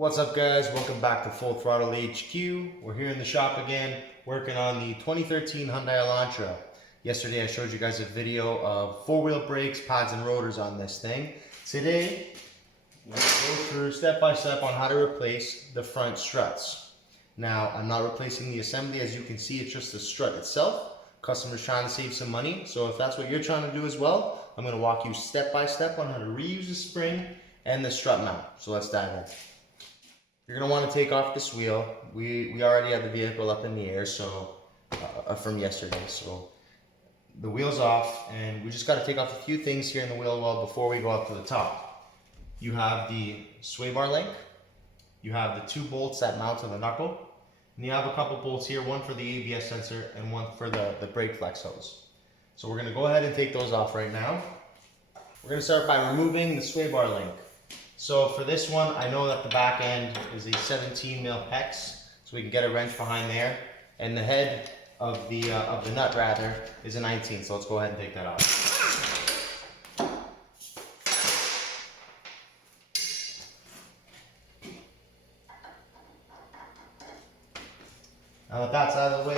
What's up guys, welcome back to Full Throttle HQ. We're here in the shop again working on the 2013 Hyundai Elantra. Yesterday I showed you guys a video of four-wheel brakes, pads and rotors on this thing. Today we're going to go through step by step on how to replace the front struts. Now I'm not replacing the assembly, as you can see it's just the strut itself. Customer's trying to save some money, so if that's what you're trying to do as well, I'm going to walk you step by step on how to reuse the spring and the strut mount. So let's dive in. You're going to want to take off this wheel. We already have the vehicle up in the air from yesterday, so the wheel's off, and we just got to take off a few things here in the wheel well before we go up to the top. You have the sway bar link, you have the two bolts that mount to the knuckle, and you have a couple bolts here, one for the ABS sensor and one for the brake flex hose. So we're going to go ahead and take those off right now. We're going to start by removing the sway bar link. So for this one, I know that the back end is a 17 mil hex, so we can get a wrench behind there, and the head of the nut rather is a 19. So let's go ahead and take that off. Now that that's out of the way,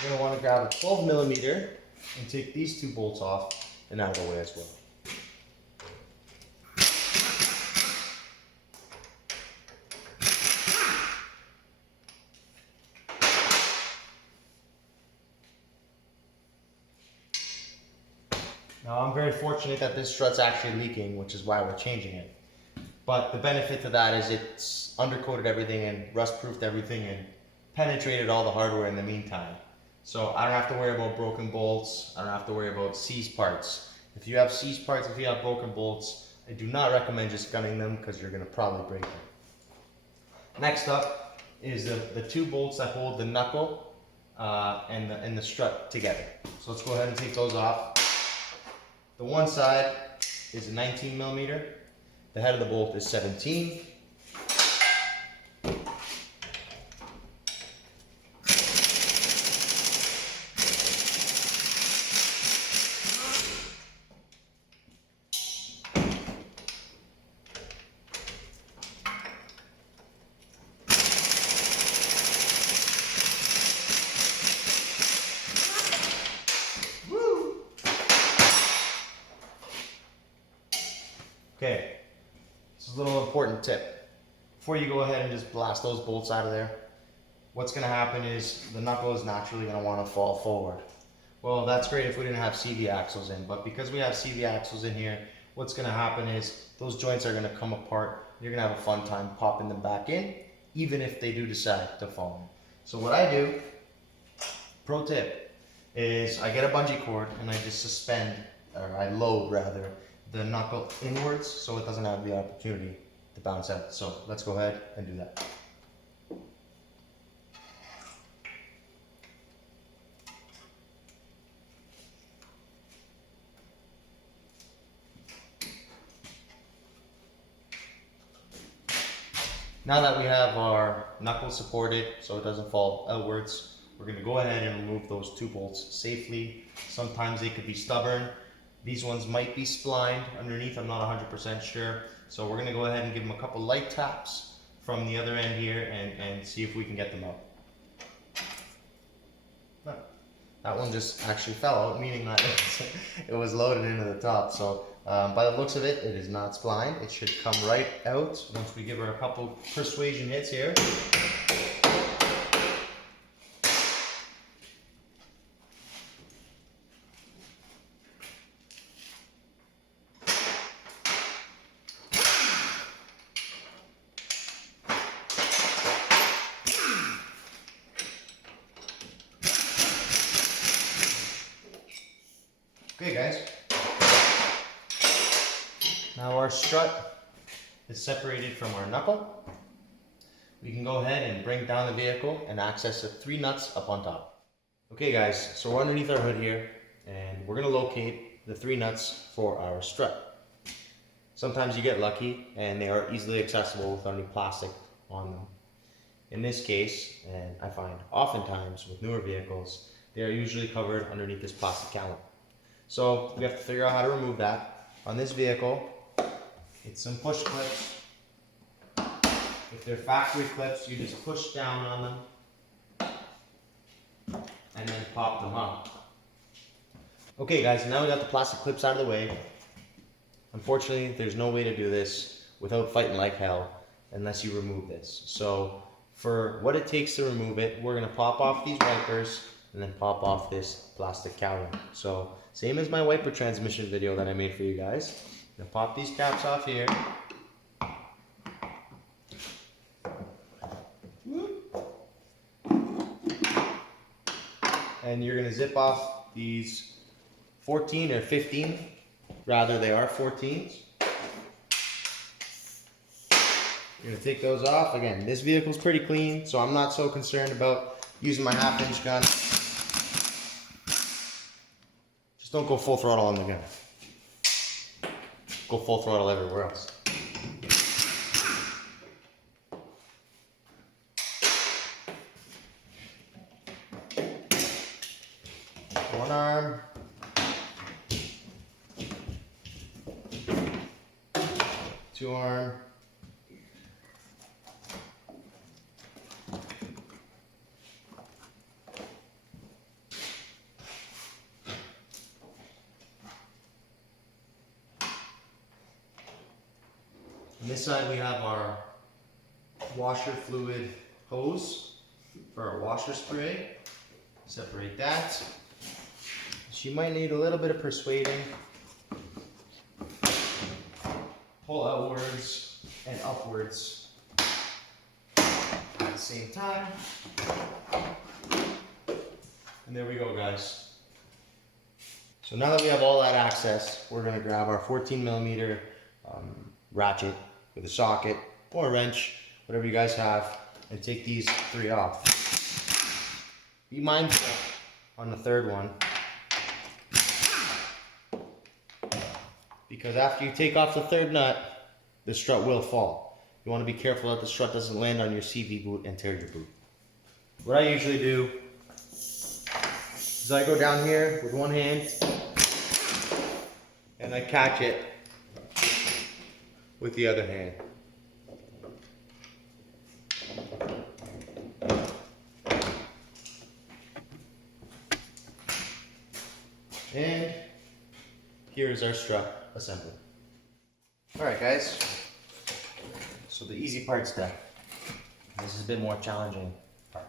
you're going to want to grab a 12 millimeter and take these two bolts off and out of the way as well. Now I'm very fortunate that this strut's actually leaking, which is why we're changing it. But the benefit to that is it's undercoated everything and rust-proofed everything and penetrated all the hardware in the meantime. So I don't have to worry about broken bolts, I don't have to worry about seized parts. If you have seized parts, if you have broken bolts, I do not recommend just gunning them because you're going to probably break them. Next up is the two bolts that hold the knuckle and the strut together. So let's go ahead and take those off. The one side is a 19 millimeter. The head of the bolt is 17. Okay, this is a little important tip. Before you go ahead and just blast those bolts out of there, what's going to happen is the knuckle is naturally going to want to fall forward. Well, that's great if we didn't have CV axles in, but because we have CV axles in here, what's going to happen is those joints are going to come apart. You're going to have a fun time popping them back in, even if they do decide to fall in. So what I do, pro tip, is I get a bungee cord and I just suspend, or I load rather, the knuckle inwards so it doesn't have the opportunity to bounce out. So let's go ahead and do that. Now that we have our knuckle supported so it doesn't fall outwards, we're going to go ahead and remove those two bolts safely. Sometimes they could be stubborn. These ones might be splined underneath, I'm not 100% sure. So we're going to go ahead and give them a couple light taps from the other end here and see if we can get them out. That one just actually fell out, meaning that it was loaded into the top. So by the looks of it, it is not splined. It should come right out once we give her a couple persuasion hits here. Okay guys, now our strut is separated from our knuckle. We can go ahead and bring down the vehicle and access the three nuts up on top. Okay guys, so we're underneath our hood here and we're going to locate the three nuts for our strut. Sometimes you get lucky and they are easily accessible without any plastic on them. In this case, and I find oftentimes with newer vehicles, they are usually covered underneath this plastic caliper. So we have to figure out how to remove that. On this vehicle, it's some push clips If they're factory clips, you just push down on them and then pop them up. Okay guys, now we got the plastic clips out of the way. Unfortunately, there's no way to do this without fighting like hell unless you remove this. So for what it takes to remove it, we're gonna pop off these wipers and then pop off this plastic cowling. So same as my wiper transmission video that I made for you guys. I'm gonna pop these caps off here. And you're gonna zip off these 14 or 15, rather they are 14s. You're gonna take those off. Again, this vehicle's pretty clean, so I'm not so concerned about using my 1/2-inch gun. Just don't go full throttle on the gun. Go full throttle everywhere else. One arm. Two arm. On this side we have our washer fluid hose for our washer spray. Separate that. She might need a little bit of persuading. Pull outwards and upwards at the same time. And there we go, guys. So now that we have all that access, we're gonna grab our 14mm ratchet with a socket or a wrench, whatever you guys have, and take these 3 off. Be mindful on the 3rd one, because after you take off the 3rd nut, the strut will fall. You want to be careful that the strut doesn't land on your CV boot and tear your boot. What I usually do is I go down here with one hand and I catch it with the other hand. And here is our strut assembly. Alright guys, so the easy part's done. This is a bit more challenging part.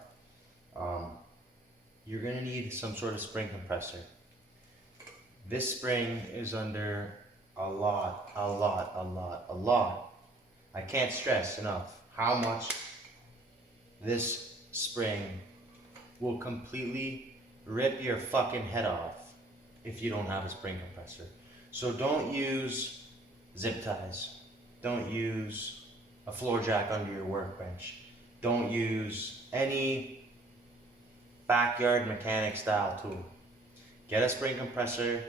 You're going to need some sort of spring compressor. This spring is under a lot. I can't stress enough how much this spring will completely rip your fucking head off if you don't have a spring compressor. So don't use zip ties. Don't use a floor jack under your workbench. Don't use any backyard mechanic style tool. Get a spring compressor.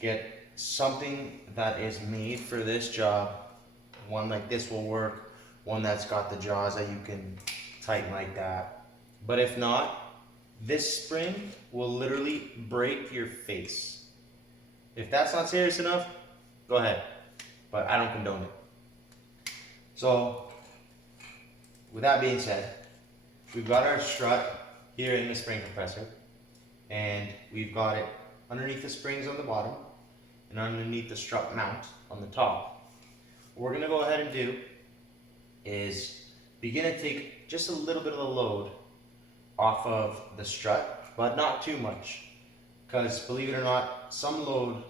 Get something that is made for this job. One like this will work. One that's got the jaws that you can tighten like that. But if not, this spring will literally break your face. If that's not serious enough, go ahead. But I don't condone it. So, with that being said, we've got our strut here in the spring compressor. And we've got it underneath the springs on the bottom and underneath the strut mount on the top. What we're going to go ahead and do is begin to take just a little bit of the load off of the strut, but not too much. Because believe it or not, some load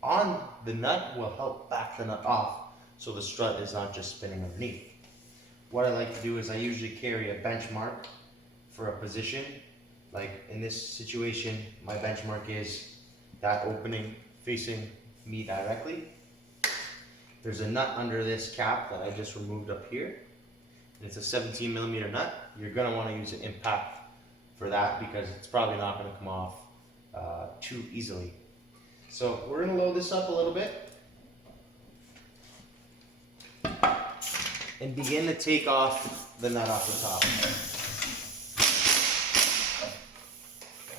on the nut will help back the nut off so the strut is not just spinning underneath. What I like to do is I usually carry a benchmark for a position. Like in this situation, my benchmark is that opening facing me directly. There's a nut under this cap that I just removed up here. It's a 17mm nut. You're going to want to use an impact for that because it's probably not going to come off too easily. So we're going to load this up a little bit and begin to take off the nut off the top.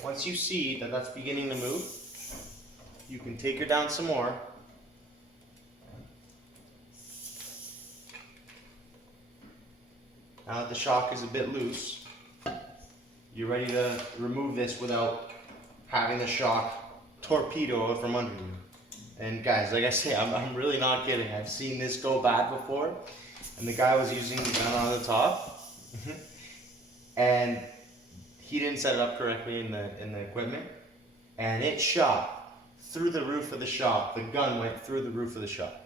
Once you see that that's beginning to move, you can take her down some more. Now that the shock is a bit loose, you're ready to remove this without having the shock torpedo it from under you. And guys, like I say, I'm really not kidding. I've seen this go bad before, and the guy was using the gun on the top, and he didn't set it up correctly in the equipment, and it shot through the roof of the shop. The gun went through the roof of the shop.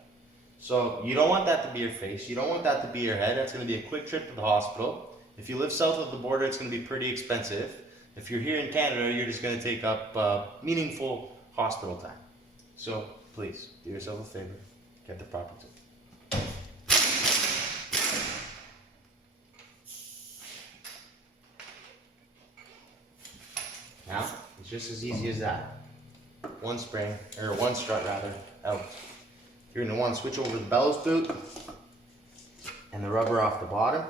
So you don't want that to be your face. You don't want that to be your head. That's going to be a quick trip to the hospital. If you live south of the border, it's going to be pretty expensive. If you're here in Canada, you're just going to take up meaningful hospital time. So please, do yourself a favor. Get the proper tip. Now, it's just as easy as that. One spring, or one strut rather, out. You're going to want to switch over the bellows boot and the rubber off the bottom,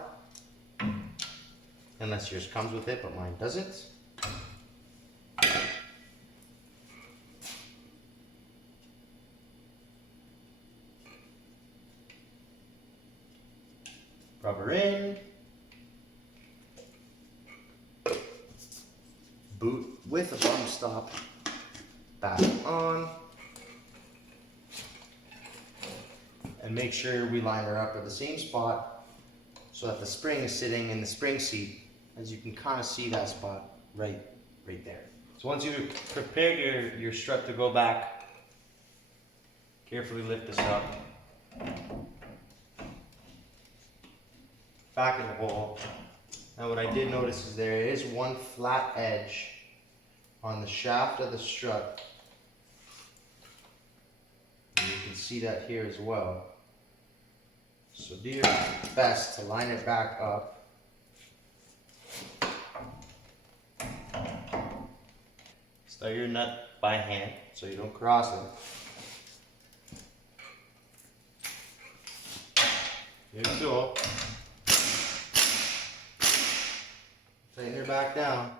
unless yours comes with it, but mine doesn't. Rubber in, boot with a bum stop back on. And make sure we line her up at the same spot so that the spring is sitting in the spring seat. As you can kind of see that spot right there. So once you've prepared your strut to go back, carefully lift this up. Back in the hole. Now what I did notice is there is one flat edge on the shaft of the strut. And you can see that here as well. So do your best to line it back up. Start your nut by hand so you don't cross it. Here we go. Tighten her back down.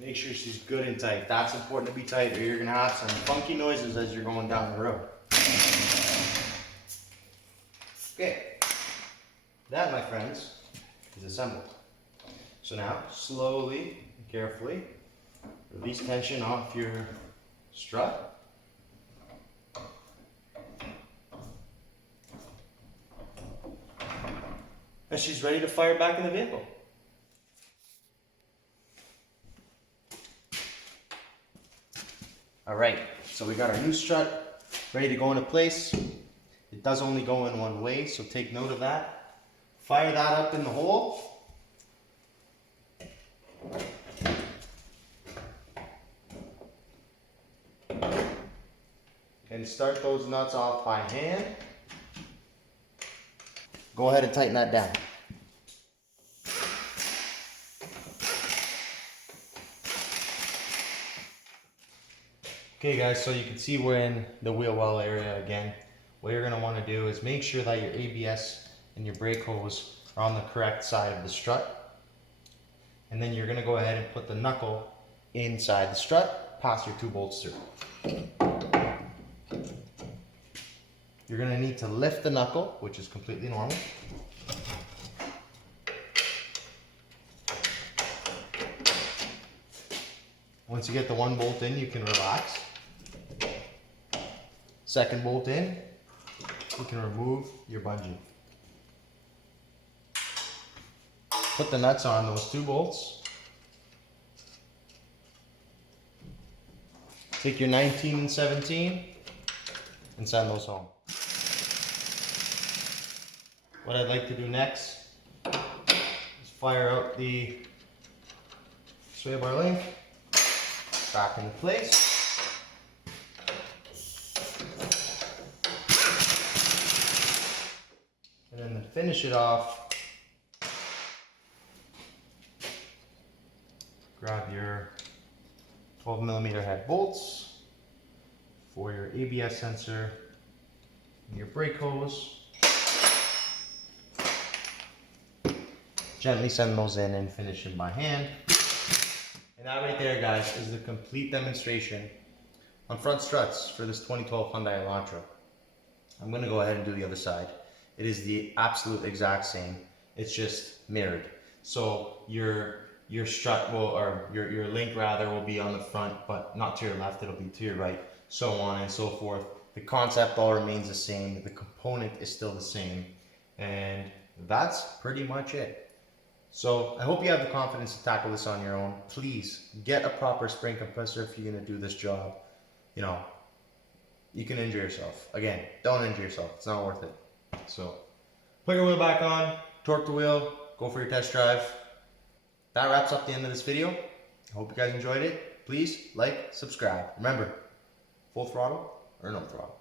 Make sure she's good and tight. That's important to be tight, or you're going to have some funky noises as you're going down the road. Okay. That, my friends, is assembled. So now, slowly and carefully, release tension off your strut. And she's ready to fire back in the vehicle. Alright, so we got our new strut ready to go into place. It does only go in one way, so take note of that. Fire that up in the hole. And start those nuts off by hand. Go ahead and tighten that down. Okay guys, so you can see we're in the wheel well area again. What you're going to want to do is make sure that your ABS and your brake hose are on the correct side of the strut. And then you're going to go ahead and put the knuckle inside the strut, pass your 2 bolts through. You're going to need to lift the knuckle, which is completely normal. Once you get the 1 bolt in, you can relax. Second bolt in, you can remove your bungee. Put the nuts on those 2 bolts. Take your 19 and 17 and send those home. What I'd like to do next is fire out the sway bar link back into place. And then to finish it off, grab your 12mm head bolts for your ABS sensor and your brake hose. Gently send those in and finish them by hand. And that right there, guys, is the complete demonstration on front struts for this 2012 Hyundai Elantra. I'm gonna go ahead and do the other side. It is the absolute exact same. It's just mirrored. So your strut will, or your link rather, will be on the front, but not to your left, it'll be to your right, so on and so forth. The concept all remains the same, the component is still the same, and that's pretty much it. So I hope you have the confidence to tackle this on your own. Please get a proper spring compressor if you're gonna do this job. You know, you can injure yourself. Again, don't injure yourself, it's not worth it. So put your wheel back on, torque the wheel, go for your test drive. That wraps up the end of this video. I hope you guys enjoyed it. Please like, subscribe. Remember, full throttle or no throttle.